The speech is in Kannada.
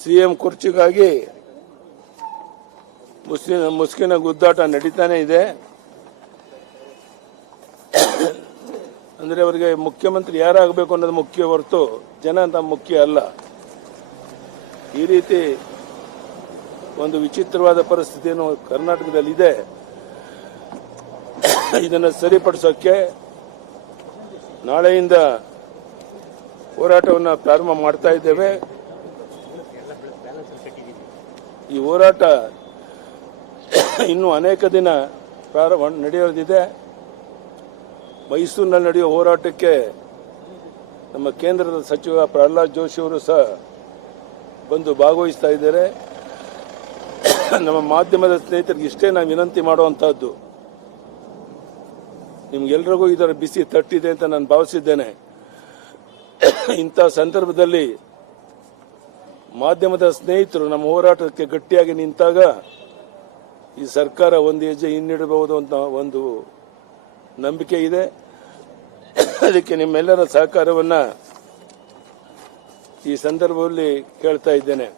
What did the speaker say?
ಸಿಎಂ ಕುರ್ಚಿಗಾಗಿ ಮುಸ್ಕಿನ ಗುದ್ದಾಟ ನಡೀತಾನೆ ಇದೆ. ಅಂದ್ರೆ ಅವರಿಗೆ ಮುಖ್ಯಮಂತ್ರಿ ಯಾರಾಗಬೇಕು ಅನ್ನೋದು ಮುಖ್ಯ ಹೊರತು ಜನ ಅಂತ ಮುಖ್ಯ ಅಲ್ಲ. ಈ ರೀತಿ ಒಂದು ವಿಚಿತ್ರವಾದ ಪರಿಸ್ಥಿತಿಯನ್ನು ಕರ್ನಾಟಕದಲ್ಲಿದೆ. ಇದನ್ನು ಸರಿಪಡಿಸೋಕೆ ನಾಳೆಯಿಂದ ಹೋರಾಟವನ್ನು ಪ್ರಾರಂಭ ಮಾಡ್ತಾ ಇದ್ದೇವೆ. ಈ ಹೋರಾಟ ಇನ್ನೂ ಅನೇಕ ದಿನ ನಡೆಯೋದಿದೆ. ಮೈಸೂರಿನಲ್ಲಿ ನಡೆಯುವ ಹೋರಾಟಕ್ಕೆ ನಮ್ಮ ಕೇಂದ್ರದ ಸಚಿವ ಪ್ರಹ್ಲಾದ್ ಜೋಶಿ ಅವರು ಸಹ ಬಂದು ಭಾಗವಹಿಸ್ತಾ ಇದ್ದಾರೆ. ನಮ್ಮ ಮಾಧ್ಯಮದ ಸ್ನೇಹಿತರಿಗೆ ಇಷ್ಟೇ ನಾನು ವಿನಂತಿ ಮಾಡುವಂತಹದ್ದು, ನಿಮ್ಗೆಲ್ರಿಗೂ ಇದರ ಬಿಸಿ ತಟ್ಟಿದೆ ಅಂತ ನಾನು ಭಾವಿಸಿದ್ದೇನೆ. ಇಂಥ ಸಂದರ್ಭದಲ್ಲಿ ಮಾಧ್ಯಮದ ಸ್ನೇಹಿತರು ನಮ್ಮ ಹೋರಾಟಕ್ಕೆ ಗಟ್ಟಿಯಾಗಿ ನಿಂತಾಗ ಈ ಸರ್ಕಾರ ಒಂದು ಹೆಜ್ಜೆ ಹಿನ್ನಡೆಯಬಹುದು ಅಂತ ಒಂದು ನಂಬಿಕೆ ಇದೆ. ಅದಕ್ಕೆ ನಿಮ್ಮೆಲ್ಲರ ಸಹಕಾರವನ್ನ ಈ ಸಂದರ್ಭದಲ್ಲಿ ಕೇಳ್ತಾ ಇದ್ದೇನೆ.